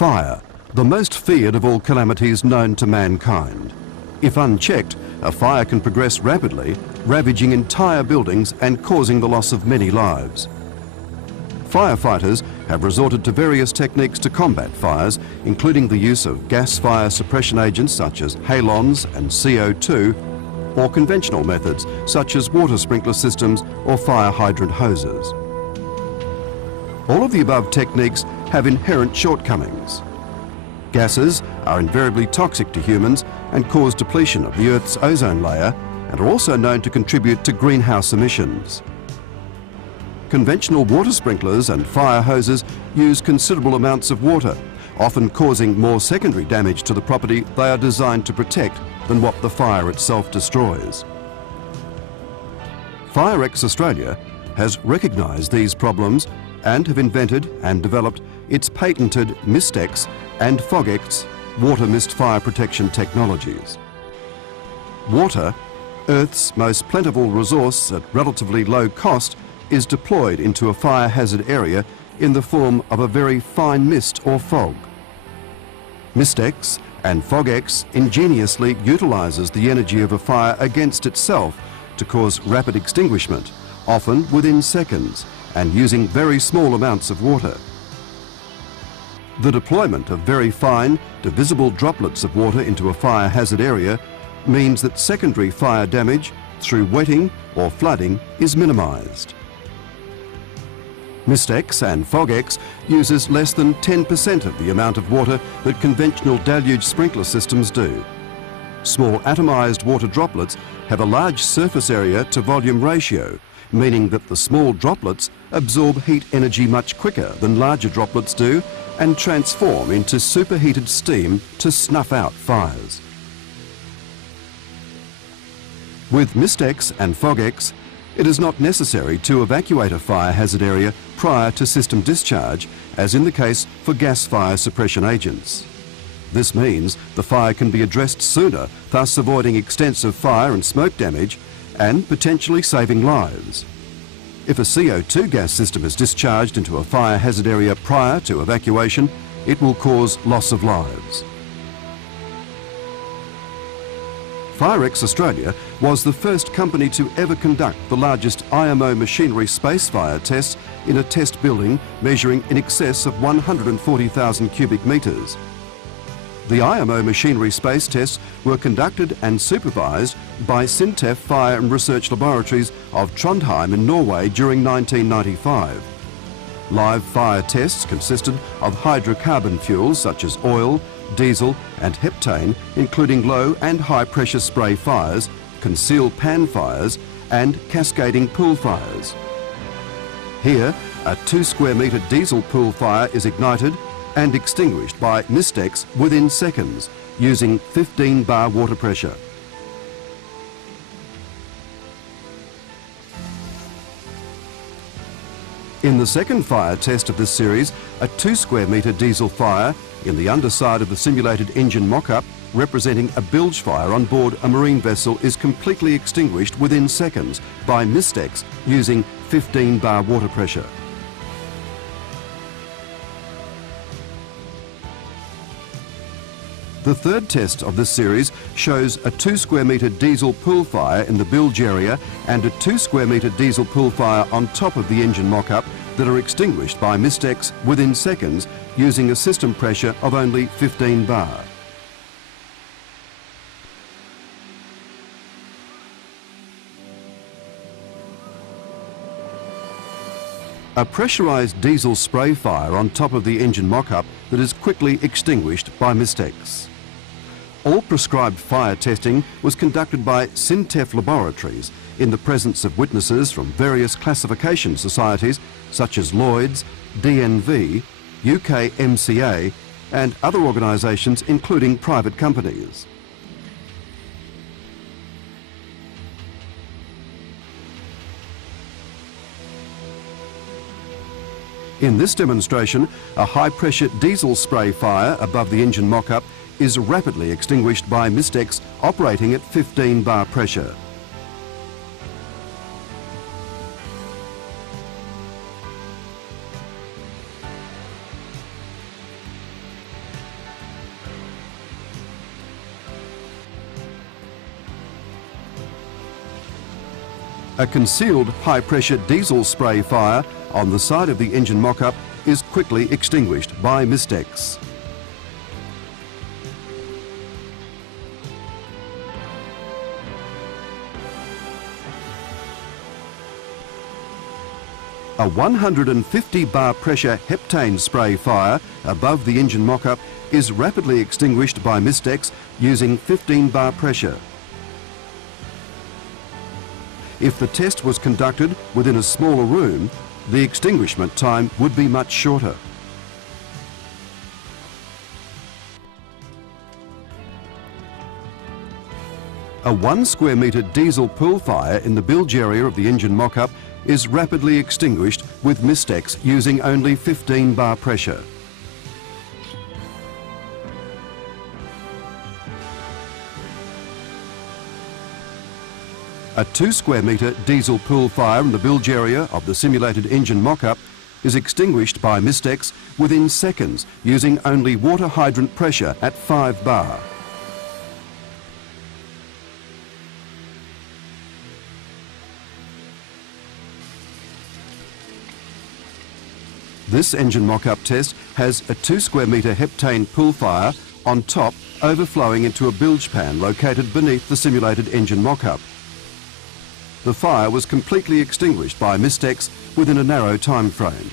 Fire, the most feared of all calamities known to mankind. If unchecked, a fire can progress rapidly, ravaging entire buildings and causing the loss of many lives. Firefighters have resorted to various techniques to combat fires, including the use of gas fire suppression agents such as halons and CO2, or conventional methods such as water sprinkler systems or fire hydrant hoses. All of the above techniques have inherent shortcomings. Gases are invariably toxic to humans and cause depletion of the Earth's ozone layer and are also known to contribute to greenhouse emissions. Conventional water sprinklers and fire hoses use considerable amounts of water, often causing more secondary damage to the property they are designed to protect than what the fire itself destroys. PhirexAustralia has recognised these problems and have invented and developed its patented Mistex and Fogex water mist fire protection technologies. Water, Earth's most plentiful resource at relatively low cost, is deployed into a fire hazard area in the form of a very fine mist or fog. Mistex and Fogex ingeniously utilises the energy of a fire against itself to cause rapid extinguishment, often within seconds, and using very small amounts of water. The deployment of very fine to visible droplets of water into a fire hazard area means that secondary fire damage through wetting or flooding is minimised. Mistex and Fogex uses less than 10% of the amount of water that conventional deluge sprinkler systems do. Small atomised water droplets have a large surface area to volume ratio, meaning that the small droplets absorb heat energy much quicker than larger droplets do and transform into superheated steam to snuff out fires. With Mistex and Fogex, it is not necessary to evacuate a fire hazard area prior to system discharge, as in the case for gas fire suppression agents. This means the fire can be addressed sooner, thus avoiding extensive fire and smoke damage and potentially saving lives. If a CO2 gas system is discharged into a fire hazard area prior to evacuation, it will cause loss of lives. PhirexAustralia was the first company to ever conduct the largest IMO machinery space fire tests in a test building measuring in excess of 140,000 cubic metres. The IMO machinery space tests were conducted and supervised by SINTEF Fire and Research Laboratories of Trondheim in Norway during 1995. Live fire tests consisted of hydrocarbon fuels such as oil, diesel and heptane, including low and high pressure spray fires, concealed pan fires and cascading pool fires. Here, a 2 square metre diesel pool fire is ignited and extinguished by Mistex within seconds using 15 bar water pressure. In the second fire test of this series, a 2 square metre diesel fire in the underside of the simulated engine mock-up representing a bilge fire on board a marine vessel is completely extinguished within seconds by Mistex using 15 bar water pressure. The third test of this series shows a 2 square metre diesel pool fire in the bilge area and a 2 square metre diesel pool fire on top of the engine mock-up that are extinguished by Mistex within seconds using a system pressure of only 15 bar. A pressurised diesel spray fire on top of the engine mock-up that is quickly extinguished by Mistex. All prescribed fire testing was conducted by SINTEF Laboratories in the presence of witnesses from various classification societies such as Lloyd's, DNV, UK MCA and other organisations including private companies. In this demonstration, a high-pressure diesel spray fire above the engine mock-up is rapidly extinguished by Mistex operating at 15 bar pressure. A concealed high-pressure diesel spray fire on the side of the engine mock-up is quickly extinguished by Mistex. A 150 bar pressure heptane spray fire above the engine mock-up is rapidly extinguished by Mistex using 15 bar pressure. If the test was conducted within a smaller room, the extinguishment time would be much shorter. A 1 square metre diesel pool fire in the bilge area of the engine mock-up is rapidly extinguished with Mistex using only 15 bar pressure. A 2 square metre diesel pool fire in the bilge area of the simulated engine mock-up is extinguished by Mistex within seconds using only water hydrant pressure at 5 bar. This engine mock-up test has a 2 square metre heptane pool fire on top overflowing into a bilge pan located beneath the simulated engine mock-up. The fire was completely extinguished by Mistex within a narrow time frame.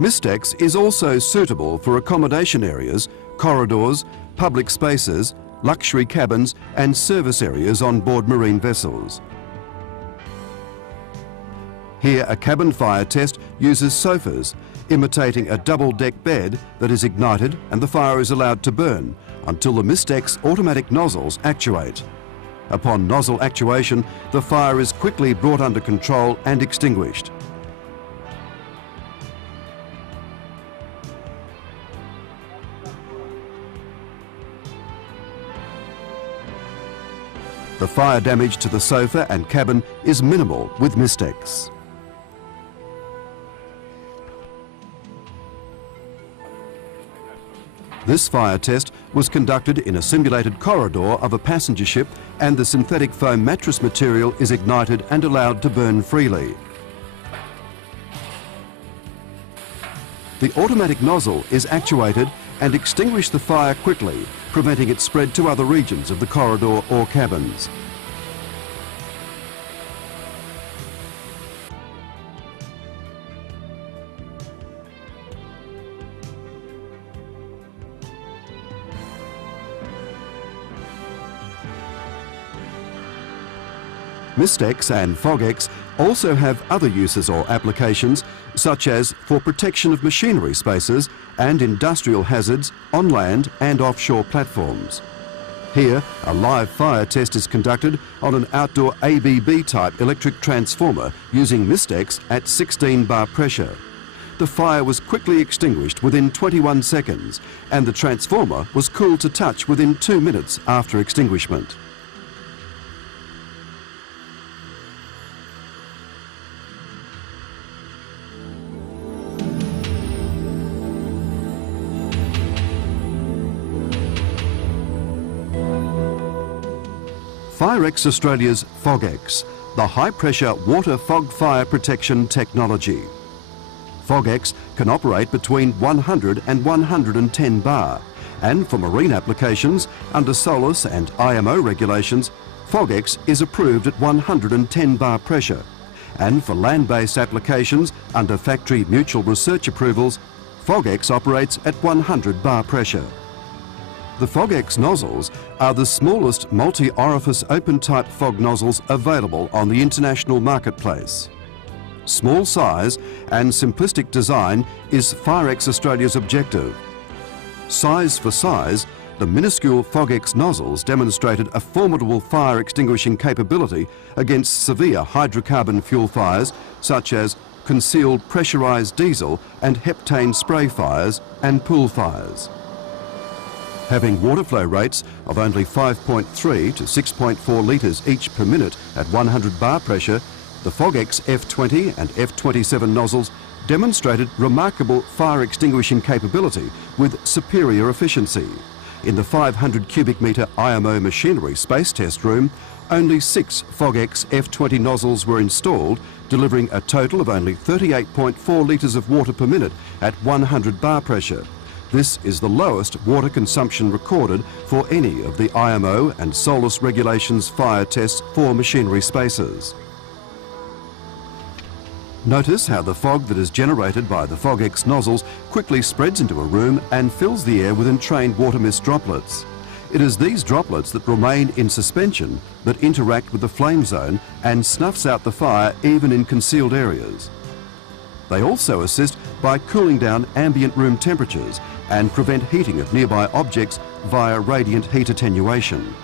Mistex is also suitable for accommodation areas, corridors, public spaces, luxury cabins and service areas on board marine vessels. Here a cabin fire test uses sofas, imitating a double-deck bed that is ignited and the fire is allowed to burn until the Mistex automatic nozzles actuate. Upon nozzle actuation, the fire is quickly brought under control and extinguished. The fire damage to the sofa and cabin is minimal with Mistex. This fire test was conducted in a simulated corridor of a passenger ship and the synthetic foam mattress material is ignited and allowed to burn freely. The automatic nozzle is actuated and extinguishes the fire quickly, preventing it spread to other regions of the corridor or cabins. Mistex and Fogex also have other uses or applications, such as for protection of machinery spaces and industrial hazards on land and offshore platforms. Here, a live fire test is conducted on an outdoor ABB-type electric transformer using Mistex at 16 bar pressure. The fire was quickly extinguished within 21 seconds and the transformer was cooled to touch within 2 minutes after extinguishment. PhirexAustralia's Fogex, the high-pressure water fog fire protection technology. Fogex can operate between 100 and 110 bar, and for marine applications under SOLAS and IMO regulations, Fogex is approved at 110 bar pressure, and for land-based applications under factory mutual research approvals, Fogex operates at 100 bar pressure. The Fogex nozzles are the smallest multi-orifice open-type fog nozzles available on the international marketplace. Small size and simplistic design is PhirexAustralia's objective. Size for size, the minuscule Fogex nozzles demonstrated a formidable fire extinguishing capability against severe hydrocarbon fuel fires such as concealed pressurised diesel and heptane spray fires and pool fires. Having water flow rates of only 5.3 to 6.4 litres each per minute at 100 bar pressure, the Fogex F20 and F27 nozzles demonstrated remarkable fire extinguishing capability with superior efficiency. In the 500 cubic metre IMO machinery space test room, only 6 FOGX F20 nozzles were installed, delivering a total of only 38.4 litres of water per minute at 100 bar pressure. This is the lowest water consumption recorded for any of the IMO and SOLAS regulations fire tests for machinery spaces. Notice how the fog that is generated by the FOGX nozzles quickly spreads into a room and fills the air with entrained water mist droplets. It is these droplets that remain in suspension that interact with the flame zone and snuffs out the fire even in concealed areas. They also assist by cooling down ambient room temperatures and prevent heating of nearby objects via radiant heat attenuation.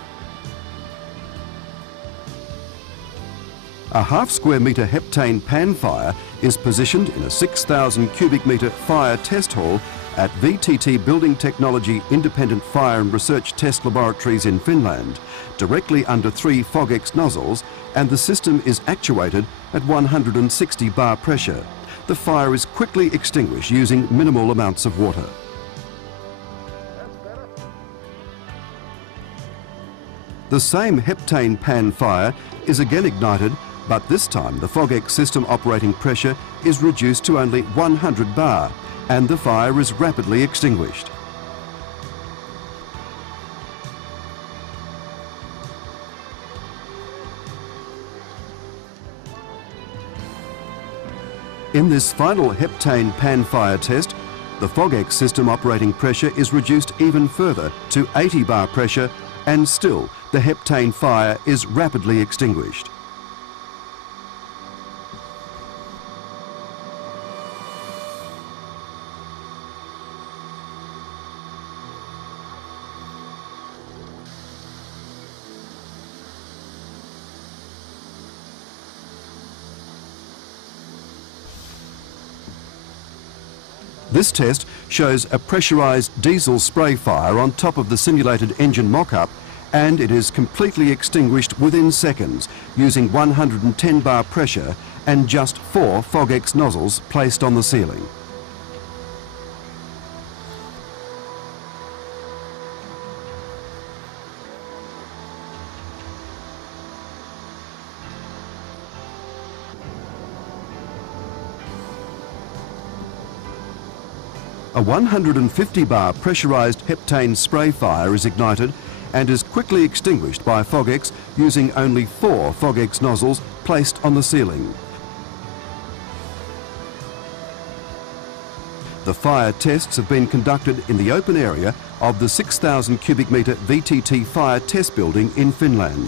A half square metre heptane pan fire is positioned in a 6,000 cubic metre fire test hall at VTT Building Technology Independent Fire and Research Test Laboratories in Finland, directly under 3 FOGX nozzles, and the system is actuated at 160 bar pressure. The fire is quickly extinguished using minimal amounts of water. The same heptane pan fire is again ignited, but this time the FOGX system operating pressure is reduced to only 100 bar and the fire is rapidly extinguished. In this final heptane pan fire test, the FOGX system operating pressure is reduced even further to 80 bar pressure, and still the heptane fire is rapidly extinguished. This test shows a pressurised diesel spray fire on top of the simulated engine mock-up, and it is completely extinguished within seconds using 110 bar pressure and just 4 FOGX nozzles placed on the ceiling. A 150 bar pressurised heptane spray fire is ignited and is quickly extinguished by FOGX using only 4 FOGX nozzles placed on the ceiling. The fire tests have been conducted in the open area of the 6,000 cubic metre VTT fire test building in Finland.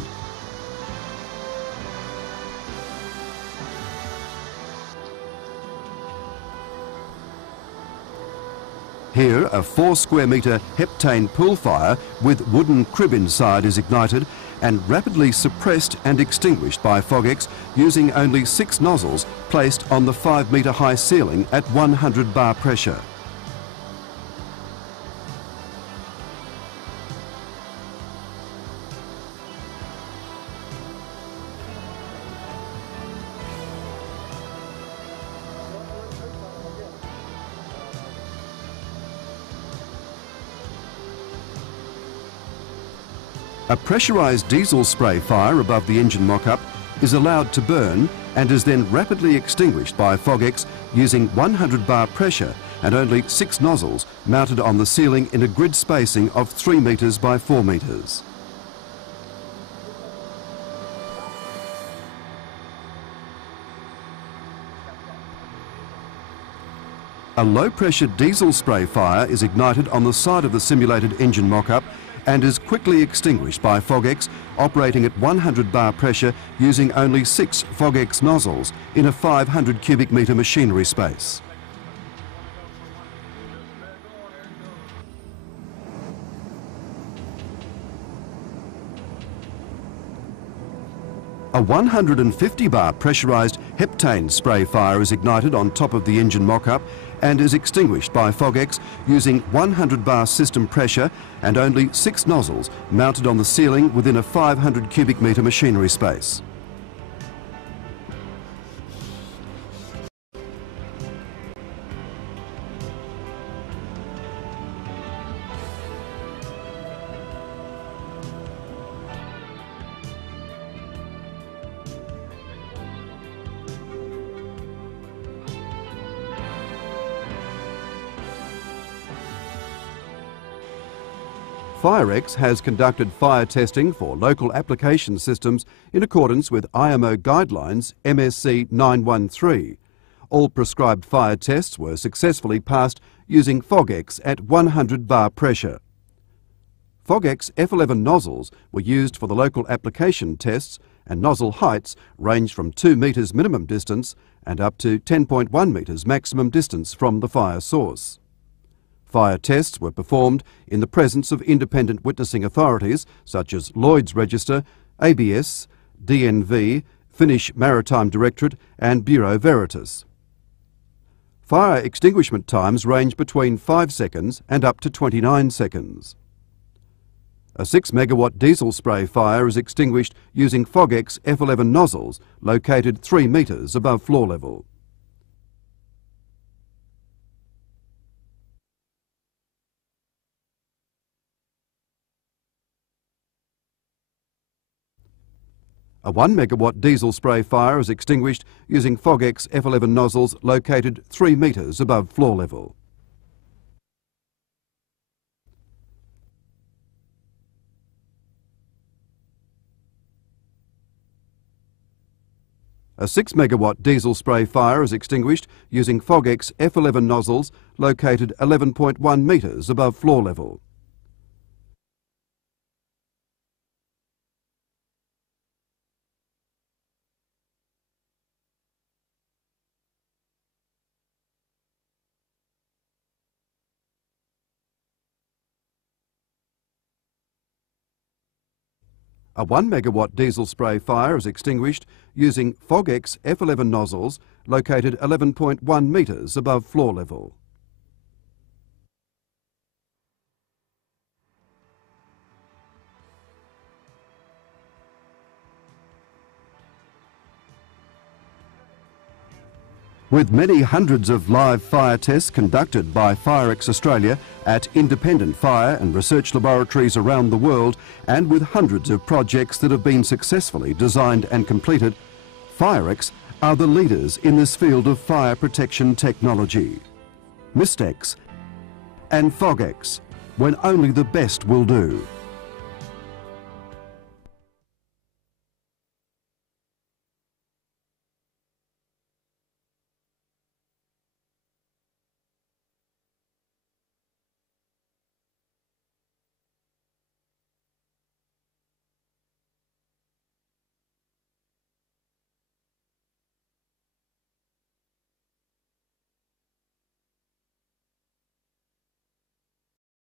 Here, a 4 square metre heptane pool fire with wooden crib inside is ignited and rapidly suppressed and extinguished by FOGX using only 6 nozzles placed on the 5 metre high ceiling at 100 bar pressure. A pressurised diesel spray fire above the engine mock-up is allowed to burn and is then rapidly extinguished by FOGX using 100 bar pressure and only 6 nozzles mounted on the ceiling in a grid spacing of 3 metres by 4 metres. A low-pressure diesel spray fire is ignited on the side of the simulated engine mock-up and is quickly extinguished by FOGX operating at 100 bar pressure using only 6 FOGX nozzles in a 500 cubic metre machinery space. A 150 bar pressurised heptane spray fire is ignited on top of the engine mock-up and is extinguished by FOGX using 100 bar system pressure and only 6 nozzles mounted on the ceiling within a 500 cubic metre machinery space. PhirexAustralia has conducted fire testing for local application systems in accordance with IMO guidelines MSC 913. All prescribed fire tests were successfully passed using FOGEX at 100 bar pressure. FOGEX F11 nozzles were used for the local application tests, and nozzle heights ranged from 2 metres minimum distance and up to 10.1 metres maximum distance from the fire source. Fire tests were performed in the presence of independent witnessing authorities such as Lloyd's Register, ABS, DNV, Finnish Maritime Directorate and Bureau Veritas. Fire extinguishment times range between 5 seconds and up to 29 seconds. A 6 megawatt diesel spray fire is extinguished using FOGEX F11 nozzles located 3 metres above floor level. A 1 megawatt diesel spray fire is extinguished using FOGEX F11 nozzles located 3 metres above floor level. A 6 megawatt diesel spray fire is extinguished using FOGEX F11 nozzles located 11.1 metres above floor level. A 1 megawatt diesel spray fire is extinguished using FOGEX F11 nozzles located 11.1 metres above floor level. With many hundreds of live fire tests conducted by PhirexAustralia at independent fire and research laboratories around the world, and with hundreds of projects that have been successfully designed and completed, PhirexAustralia are the leaders in this field of fire protection technology. Mystex and FOGEX, when only the best will do.